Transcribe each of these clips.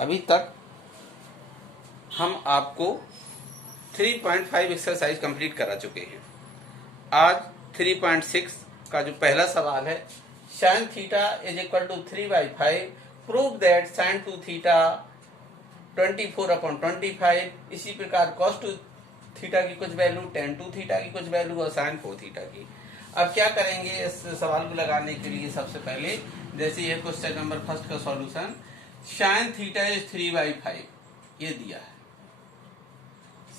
अभी तक हम आपको 3.5 एक्सरसाइज कंप्लीट करा चुके हैं। आज 3.6 का जो पहला सवाल है, sin theta is equal to 3/5, prove that sin 2 theta 24/25। इसी प्रकार cos 2 थीटा की कुछ वैल्यू, tan 2 थीटा की कुछ वैल्यू और sin 4 थीटा की। अब क्या करेंगे इस सवाल को लगाने के लिए? सबसे पहले जैसे ये क्वेश्चन नंबर फर्स्ट का सॉल्यूशन, sin थीटा इज 3/5 ये दिया है,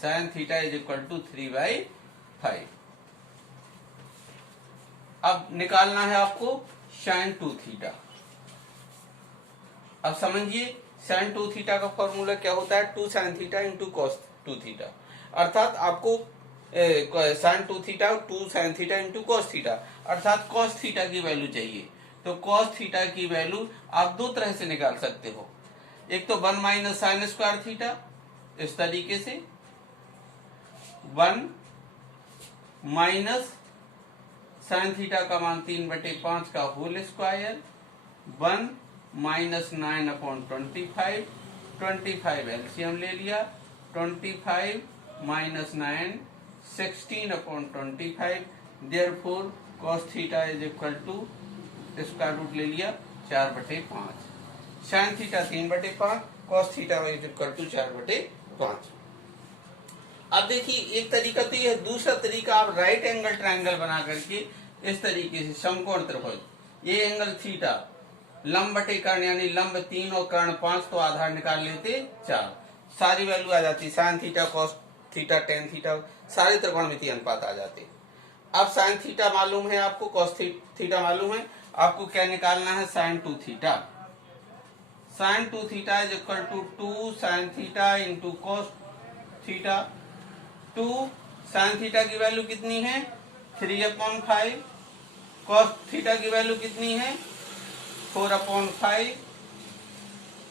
sin theta is equal to 3/5। अब निकालना है आपको sin 2 थीटा। अब समझिए sin 2 थीटा का फॉर्मूला क्या होता है, 2 sin theta into cos 2 theta. अर्थात आपको sin 2 theta 2 sin theta into cos theta, अर्थात cos थीटा की वैल्यू चाहिए। तो cos थीटा की वैल्यू आप दो तरह से निकाल सकते हो। एक तो 1 माइनस साइन स्क्वायर थीटा, इस तरीके से 1 माइनस साइन थीटा का मान 3/5 का होल स्क्वायर, 1 माइनस 9/25, 25 एलसीएम ले लिया, 25 minus 9 16/25। Therefore cos theta is equal to square root ले लिया 4/5, sin theta 3/5, cos theta is equal to 4/5। अब देखिए एक तरीका तो यह, दूसरा तरीका आप राइट एंगल ट्रायंगल बना करके इस तरीके से समकोण त्रिभुज, ये एंगल थीटा, लंब बटे कर्ण यानी लंब 3 और कर्ण 5, तो आधार निकाल लेते 4, सारी वैल्यू आ जाती, sin theta cos theta tan theta, सारे त्रिकोणमितीय अनुपात आ जाते। अब sin थीटा मालूम है आपको, cos थीटा मालूम है आपको, क्या निकालना है sin 2 theta. sin 2 theta is equal to 2 sin theta into cos theta. 2 sin theta की वैल्यू कितनी है 3/5, cos थीटा की वैल्यू कितनी है 4/5,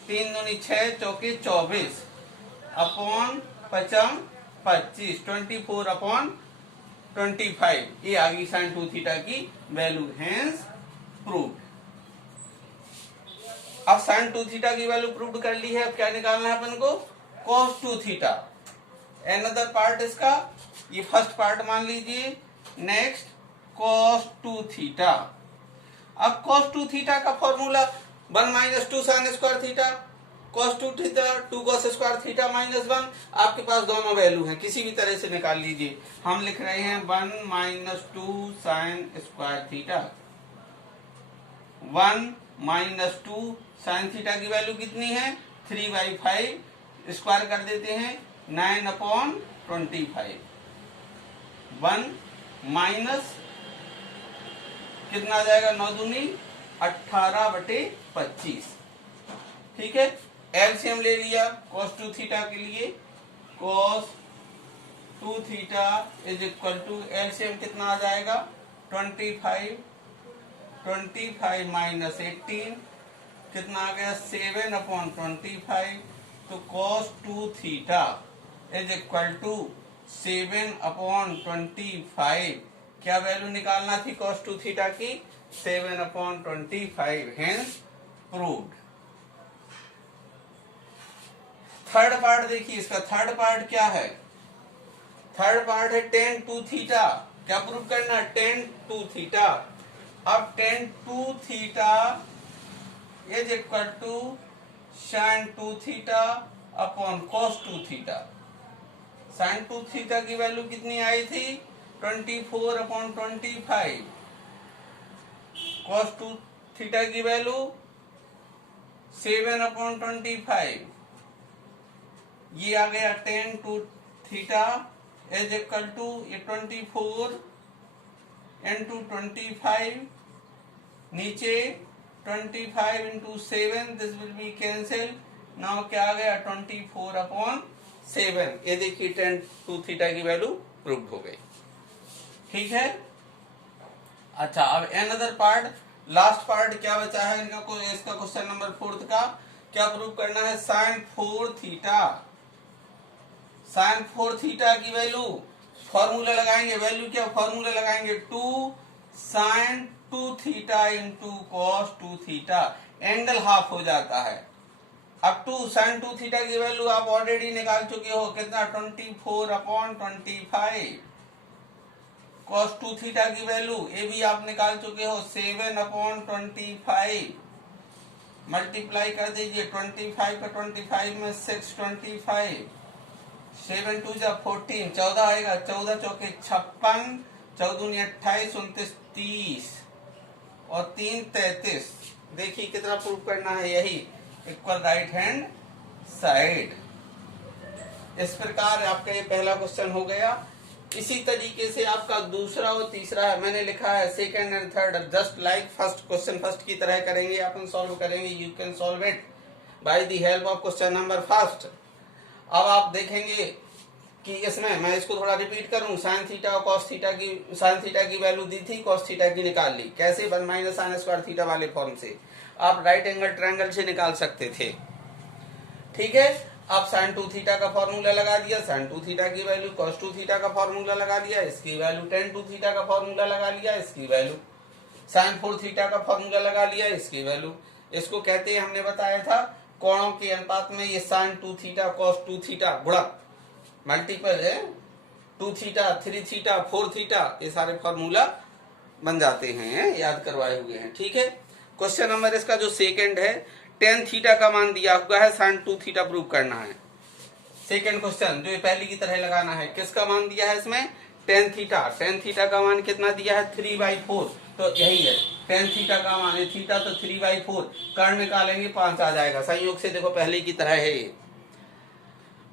3 दूनी 6 चौके 24 अपॉन 5 25, 24/25, ये आ गई sin 2 थीटा की वैल्यू, हेंस प्रूव्ड। अब sin 2 थीटा की वैल्यू प्रूव्ड कर ली है। अब क्या निकालना है अपन को, cos 2 थीटा। अनदर पार्ट इसका, ये फर्स्ट पार्ट मान लीजिए। Next cos 2 theta. अब cos 2 थीटा का formula 1 minus 2 sin square theta, cos 2 theta 2 cos square theta minus 1। आपके पास दोनों वैल्यू हैं, किसी भी तरह से निकाल लीजिए। हम लिख रहे हैं 1 minus 2 sin square theta, 1 minus 2 sin theta की वैल्यू कितनी है 3/5, स्क्वायर कर देते हैं 9/25, 1 माइनस कितना आ जाएगा 9 दूनी 18/25। ठीक है, एलसीएम ले लिया cos 2 थीटा के लिए, cos 2 theta is equal to LCM कितना आ जाएगा 25, 25 माइनस 18 कितना आ गया 7/25। तो cos 2 theta is equal to 7/25, क्या वैल्यू निकालना थी cos 2 थीटा की 7/25, हेंस प्रूव्ड। थर्ड पार्ट देखिए, इसका थर्ड पार्ट क्या है, थर्ड पार्ट है tan 2 थीटा। क्या प्रूव करना है tan 2 थीटा। अब tan 2 theta is equal to sin 2 theta upon cos 2 theta. sin 2 theta की वैल्यू कितनी आई थी 24/25, cos 2 थीटा की वैल्यू 7/25, ये आ गया tan 2 theta is equal to 24 into 25, नीचे 25 into 7, this will be cancel. Now क्या आ गया 24/7। ये देखिए tan 2 थीटा की वैल्यू प्रूव्ड हो गई। ठीक है, अच्छा अब अनदर पार्ट, लास्ट पार्ट क्या बचा है इनका, इसका क्वेश्चन नंबर 4 का क्या प्रूव करना है sin 4 थीटा। sin 4 थीटा की वैल्यू, फॉर्मूला लगाएंगे, वैल्यू क्या फॉर्मूला लगाएंगे 2 sin 2 theta into cos 2 theta, angle half हो जाता है अब टू साइन टू थीटा की वैल्यू आप ऑलरेडी निकाल चुके हो, कितना 24/25। कॉस टू थीटा की वैल्यू ये भी आप निकाल चुके हो 7/25। मल्टीप्लाई कर दीजिए 25 का 25 में 625, 7 2 जा 14, 14 आएगा, 14 चौके 56, 14 28, 29 30 और 3 33। देखिए कितना प्रूव करना है, यही इक्वल राइट हैंड साइड। इस प्रकार आपका ये पहला क्वेश्चन हो गया। इसी तरीके से आपका दूसरा और तीसरा है, मैंने लिखा है second and third, just like first question first की तरह करेंगे, अपन सॉल्व करेंगे। You can solve it by the help of question number first. अब आप देखेंगे कि इसमें मैं इसको थोड़ा रिपीट करूं, साइन थीटा और कॉस थीटा की, साइन थीटा की वैल्यू दी थी, कॉस थीटा की निकाल ली। कैसे? 1 माइनस साइन स्क्वायर थीटा वाले फॉर्म से आप राइट एंगल ट्रायंगल से निकाल सकते थे। ठीक है, अब साइन टू थीटा का फॉर्मूला लगा दिया, साइन टू थीटा की वैल्यू, कॉस टू थीटा का फॉर्मूला लगा दिया, इसकी वैल्यू, टेन टू थीटा का फॉर्मूला लगा लिया, इसकी वैल्यू, साइन फोर थीटा का फॉर्मूला लगा लिया, इसकी वैल्यू। इसको कहते हैं, हमने बताया था कोणों के अनुपात में ये sign two theta cos two theta गुणक मल्टीपल है, 2 थीटा 3 थीटा 4 थीटा, ये सारे फॉर्मूला बन जाते हैं, याद करवाए हुए हैं। ठीक है, क्वेश्चन नंबर इसका जो सेकंड है, टेन थीटा का मान दिया हुआ है, साइन टू थीटा प्रूव करना है। सेकंड क्वेश्चन जो पहले की तरह लगाना है, किसका मान दिया है इसमें? Tan theta. टेन थीटा का मान कितना दिया है? 3/4। तो यही है टेन थीटा का मान है, थीटा तो 3/4, कर्ण निकालेंगे 5 आ जाएगा। संयोग से देखो पहले की तरह है, ये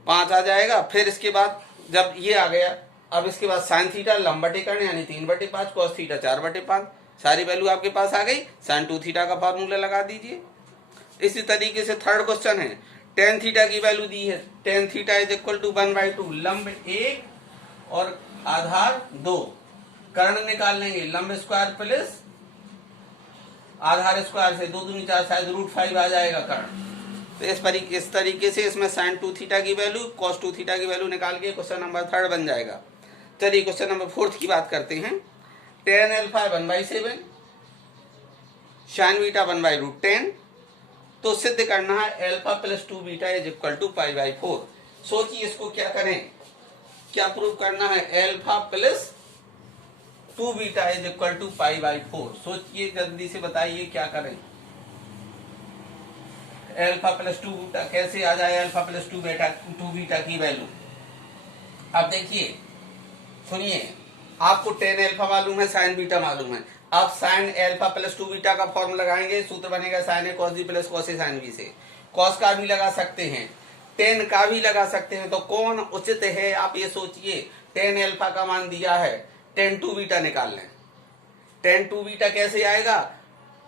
5 आ जाएगा। फिर इसके बाद जब ये आ गया, अब इसके बाद साइन थीटा लंबटे कर्ण यानी 3/5, कॉस थीटा 4/5, सारी वैल्यू आपके पास आ गई। साइन टू थीटा का फॉर्मूला लगा दीजिए। इसी तरीके से थर्ड क्वेश्चन है, टेन थीटा की वैल्यू दी है, tan theta is equal to 1/2, लंब 1 और आधार 2, कर्ण निकाल लेंगे, लंब स्क्वायर प्लस आधार स्क्वायर से 2 दूनी 4, शायद √5 आ जाएगा कर्ण। तो इस तरीके से इसमें साइन टू थीटा की वैल्यू, कॉस टू थीटा की वैल्यू निकाल के क्वेश्चन नंबर थर्ड बन जाएगा। चलिए क्वेश्चन नंबर फोर्थ की बात करते हैं। Tan alpha 1/7, sine beta 1/√10। तो सिद्ध करना है alpha plus 2 beta is equal to π/4। सोचिए इसको क्या करें, क्या प्रूव करना है? Alpha plus 2 beta is equal to π/4। सोचिए जल्दी से बताइए क्या करें। अल्फा प्लस 2 बीटा कैसे आ जाए? अल्फा प्लस 2 बीटा की वैल्यू, अब देखिए सुनिए, आपको टेन अल्फा मालूम है, साइन बीटा मालूम है। आप साइन अल्फा प्लस 2 बीटा का फॉर्म लगाएंगे, सूत्र बनेगा sign A cos B plus cos A sine B से। कॉस का भी लगा सकते हैं, टेन का भी लगा सकते हैं, तो कौन उचित है? आप ये सोचिए, टेन अल्फा का मान दिया है, टेन टू बीटा निकाल लें। टेन टू बीटा कैसे आएगा?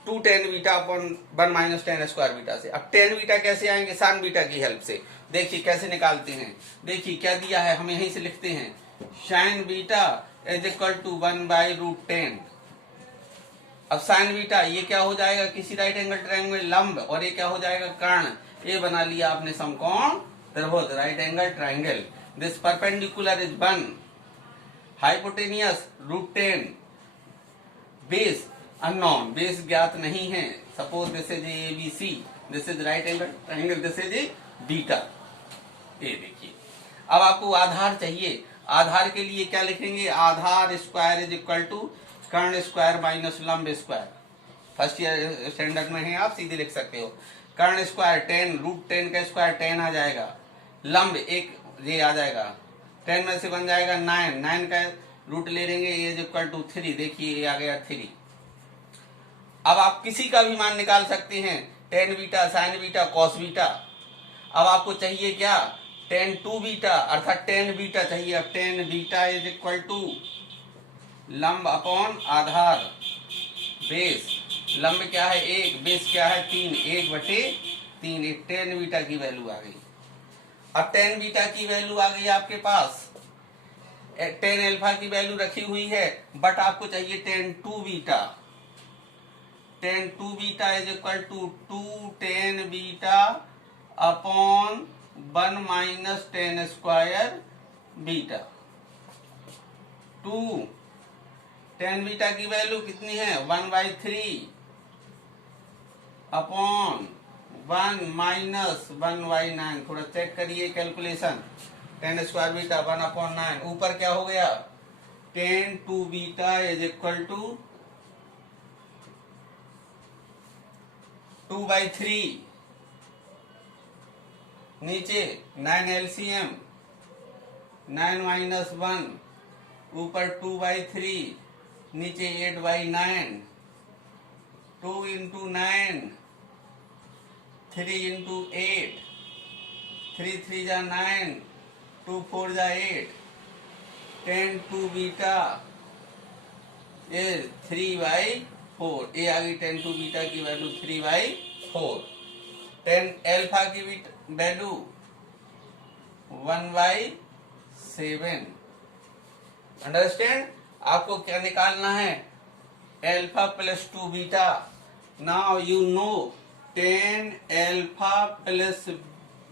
2 tan beta upon 1 minus tan square beta से। अब टेन बीटा कैसे आएंगे? साइन बीटा की हेल्प से। देखिए कैसे निकालते हैं, देखिए क्या दिया है, हम यहीं से लिखते हैं, sine beta is equal to 1/√10। अब साइन बीटा ये क्या हो जाएगा? किसी राइट एंगल ट्रायंगल लंब, और ये क्या हो जाएगा? कर्ण। ये बना लिया आपने समकोण त्रिभुज, right angle triangle. This perpendicular is 1, hypotenuse √10, base unknown, base ज्ञात नहीं है। Suppose this is ABC, this is right angle triangle, this is beta. ये देखिए, अब आपको आधार चाहिए। आधार के लिए क्या लिखेंगे? आधार स्क्वायर इज इक्वल टू कर्ण स्क्वायर माइनस लंब स्क्वायर। फर्स्ट ईयर स्टैंडर्ड में है, आप सीधे लिख सकते हो। कर्ण स्क्वायर 10, √10 का स्क्वायर 10 आ जाएगा, लंब एक ये आ जाएगा, 10 में से बन जाएगा 9, 9 का रूट ले लेंगे, ये इज इक्वल टू 3। देखिए ये आ गया 3। अब आप किसी का भी मान निकाल सकते हैं, tan beta, sine beta, cos beta. अब आपको चाहिए क्या? टेन टू बीटा, अर्थात टेन बीटा चाहिए। अब tan beta is equal to लंब अपॉन आधार, बेस, लंब क्या है 1, बेस क्या है 3, 1/3। एक टेन बीटा की वैल्यू आ गई। अब टेन बीटा की वैल्यू आ गई आपके पास, टेन अल्फा की वैल्यू रखी हुई है, बट आपको चाहिए tan two beta. Tan two beta is equal to 2 tan beta upon 1 minus tan square beta. 2 tan beta की वैल्यू कितनी है? 1/3 अपॉन 1 माइनस 1/9, थोड़ा चेक करिए कैलकुलेशन। 10 स्क्वायर बीटा 1/9, ऊपर क्या हो गया 10 2 बीटा इज इक्वल टू 2/3, नीचे 9 LCM 9 माइनस 1, ऊपर 2/3, नीचे 8/9, 2 इंटू 9, 3 इंटू 8, 3 3 जा 9, 2 4 जा 8, 10 2 बीटा इज 3/4, ये आ गई 10 2 बीटा की वैल्यू 3/4। 10 अल्फा की वैल्यू 1/7। अंडरस्टैंड? आपको क्या निकालना है alpha plus 2 beta. Now you know 10 alpha plus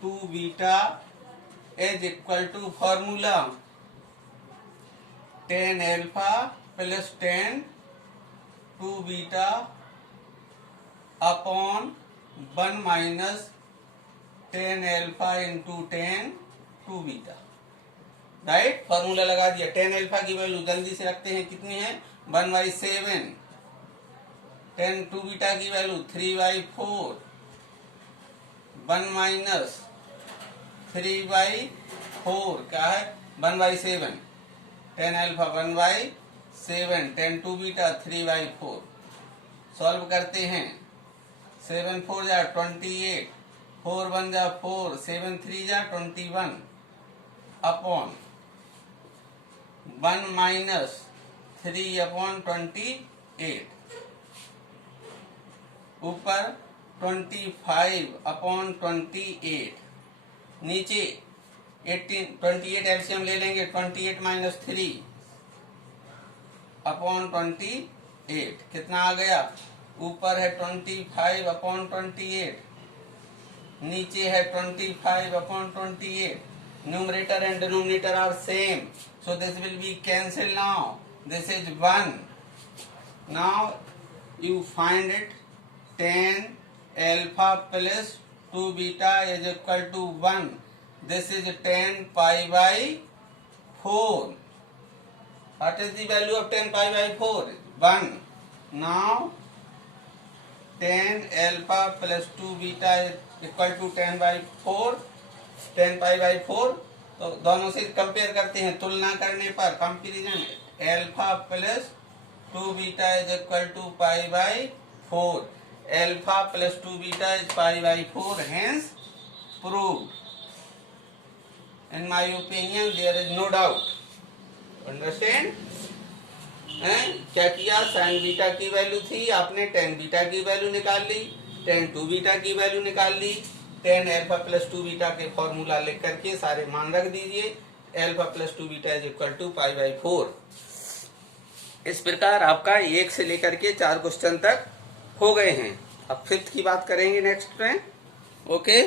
2 beta is equal to formula 10 alpha plus 10 2 beta upon 1 minus 10 alpha into 10 2 beta. Right, formula लगा दिया। 10 अल्फा की वैल्यू जल्दी से रखते हैं, कितनी है 1/7। 10 2 बीटा की वैल्यू 3/4, 1 माइनस 3/4 क्या है 1/7। 10 अल्फा 1/7, 10 2 बीटा 3/4। सॉल्व करते हैं, 7 4 जा 28, 4 1 जा 4, 7 3 जा 21 अपॉन 1 माइनस 3/28, ऊपर 25 अपॉन 28, नीचे 28 एलसीएम ले लेंगे, 28 माइनस 3 अपॉन 28 कितना आ गया, ऊपर है 25 अपॉन 28, नीचे है 25 upon 28। Numerator and denominator are same, so this will be cancelled now. This is 1. Now you find it 10 alpha plus 2 beta is equal to 1. This is 10 pi by 4. What is the value of 10 pi by 4? 1. Now 10 alpha plus 2 beta is equal to 10 by 4, 10 pi by 4। तो दोनों से compare करते हैं, तुलना करने पर comparison, alpha plus 2 beta is equal to pi by 4, alpha plus 2 beta is pi by 4, hence proved. In my opinion there is no doubt. Understand? क्या किया, साइन बीटा की वैल्यू थी, आपने टेन बीटा की वैल्यू निकाल ली, tan 2 beta की value निकाल ली, 10 अल्फा प्लस 2 बीटा के फॉर्मूला लिख करके सारे मान रख दीजिए, alpha plus 2 beta is equal to pi by 4। इस प्रकार आपका 1 से लेकर के 4 क्वेश्चन तक हो गए हैं। अब 5th की बात करेंगे नेक्स्ट में। ओके।